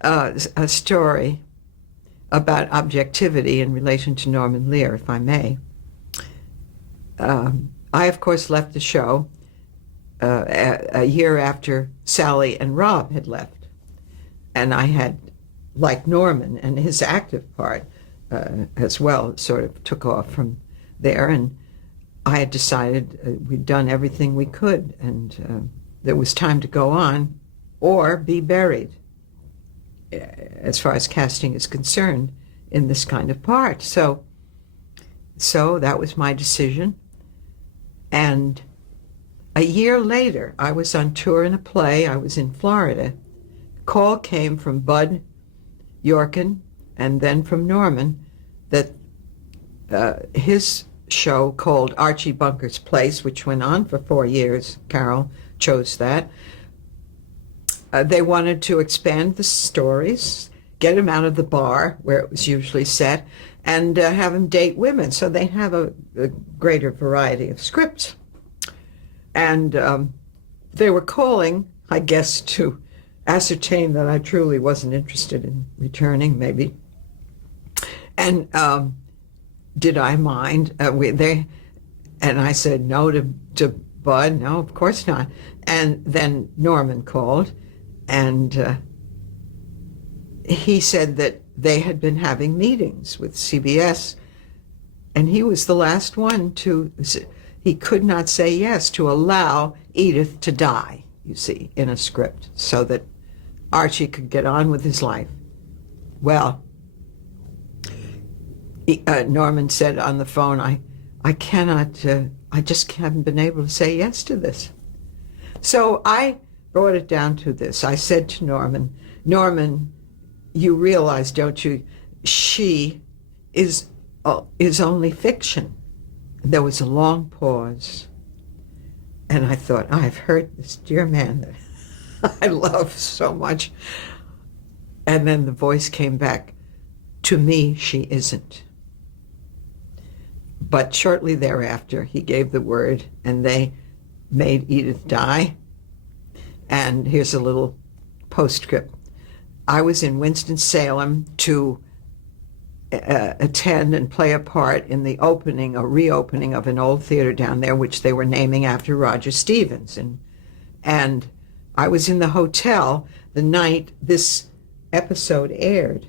a story about objectivity in relation to Norman Lear, if I may. I, of course, left the show a year after Sally and Rob had left. And I had, like Norman and his active part as well, sort of took off from there. And I had decided we'd done everything we could, and there was time to go on or be buried, as far as casting is concerned, in this kind of part. So that was my decision. And a year later, I was on tour in a play. I was in Florida. Call came from Bud Yorkin and then from Norman that his show called Archie Bunker's Place, which went on for 4 years, Carol chose that, they wanted to expand the stories, get him out of the bar where it was usually set, and have him date women so they have a greater variety of scripts. And they were calling, I guess, to ascertain that I truly wasn't interested in returning, maybe. And did I mind? And I said no to Bud. No, of course not. And then Norman called, and he said that they had been having meetings with CBS, and he was the last one to. He could not say yes to allow Edith to die, you see, in a script, so that Archie could get on with his life. Well, Norman said on the phone, I cannot, I just haven't been able to say yes to this. So I brought it down to this. I said to Norman, you realize, don't you, she is only fiction. There was a long pause, and I thought, I've heard this dear man that I love so much. And then the voice came back, to me, she isn't. But shortly thereafter, he gave the word, and they made Edith die. And here's a little postscript. I was in Winston-Salem to attend and play a part in the reopening of an old theater down there, which they were naming after Roger Stevens. And I was in the hotel the night this episode aired.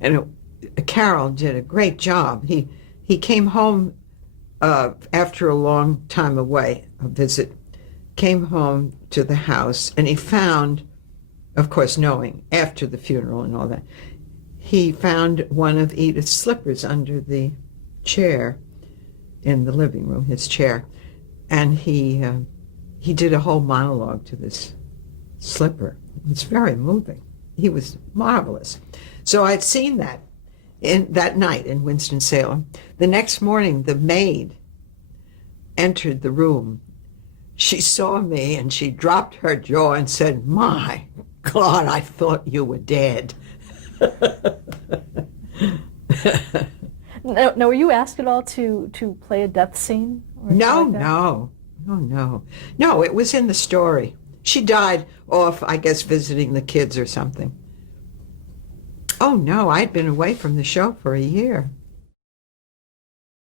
And Carol did a great job. He came home after a long time away, a visit, came home to the house, and he found, of course, knowing after the funeral and all that, he found one of Edith's slippers under the chair in the living room, his chair. And he did a whole monologue to this slipper. It was very moving. He was marvelous. So I'd seen that that night in Winston-Salem. The next morning, the maid entered the room. She saw me and she dropped her jaw and said, "My God, I thought you were dead." Now, were you asked at all to play a death scene? Or No, like no. No, it was in the story. She died off, I guess, visiting the kids or something. Oh, no, I'd been away from the show for a year.